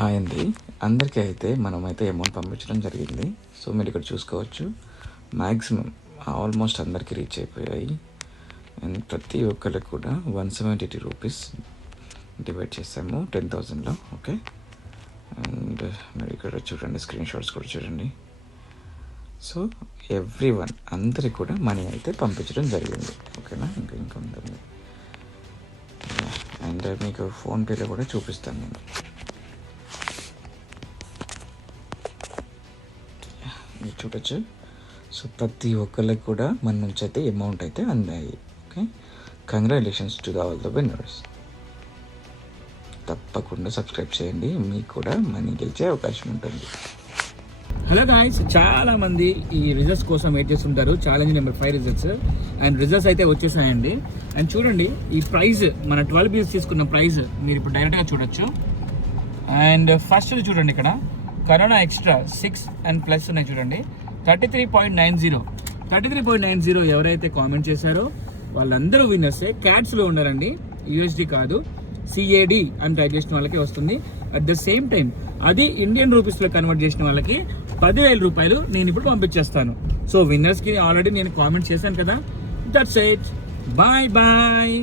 Hi అండి, అందరికీ అయితే మనమైతే అమౌంట్ పంపించడం జరిగింది. సో మీరు ఇక్కడ చూసుకోవచ్చు, మ్యాక్సిమం ఆల్మోస్ట్ అందరికీ రీచ్ అయిపోయాయి. అండ్ ప్రతి ఒక్కరికి కూడా 172 రూపీస్ డివైడ్ చేసాము 10,000లో. ఓకే, అండ్ మీరు ఇక్కడ చూడండి, స్క్రీన్ షాట్స్ కూడా చూడండి. సో ఎవ్రీ వన్ అందరికి కూడా మనీ అయితే పంపించడం జరిగింది. ఓకేనా, ఇంకా ఉంటుంది. అండ్ మీకు ఫోన్పేలో కూడా చూపిస్తాను నేను. మీరు చూడొచ్చు. సో ప్రతి ఒక్కరికి కూడా మన నుంచి అయితే అమౌంట్ అయితే అందాయి. Okay, congratulations to all the winners. తప్పకుండా సబ్స్క్రైబ్ చేయండి, మీకు కూడా మనీ గెలిచే అవకాశం ఉంటుంది. హలో గాయ్స్, చాలా మంది ఈ రిజల్ట్స్ కోసం వెయిట్ చేస్తుంటారు. Challenge number 5 results and results అయితే వచ్చేసాయండి. అండ్ చూడండి, ఈ ప్రైజ్ మన 12 పీస్ తీసుకున్న ప్రైజ్ మీరు ఇప్పుడు డైరెక్ట్గా చూడొచ్చు. అండ్ ఫస్ట్ చూడండి, ఇక్కడ కరోనా ఎక్స్ట్రా 6 అండ్ ప్లస్ ఉన్నాయి చూడండి. 33.90 ఎవరైతే కామెంట్ చేశారో వాళ్ళందరూ విన్నర్సే. క్యాట్స్లో ఉన్నారండి, USD కాదు, CAD అని టైప్ చేసిన వాళ్ళకి వస్తుంది. అట్ ద సేమ్ టైం అది ఇండియన్ రూపీస్లో కన్వర్ట్ చేసిన వాళ్ళకి 10,000 రూపాయలు నేను ఇప్పుడు పంపించేస్తాను. సో విన్నర్స్కి ఆల్రెడీ నేను కామెంట్ చేశాను కదా. That's it, bye bye.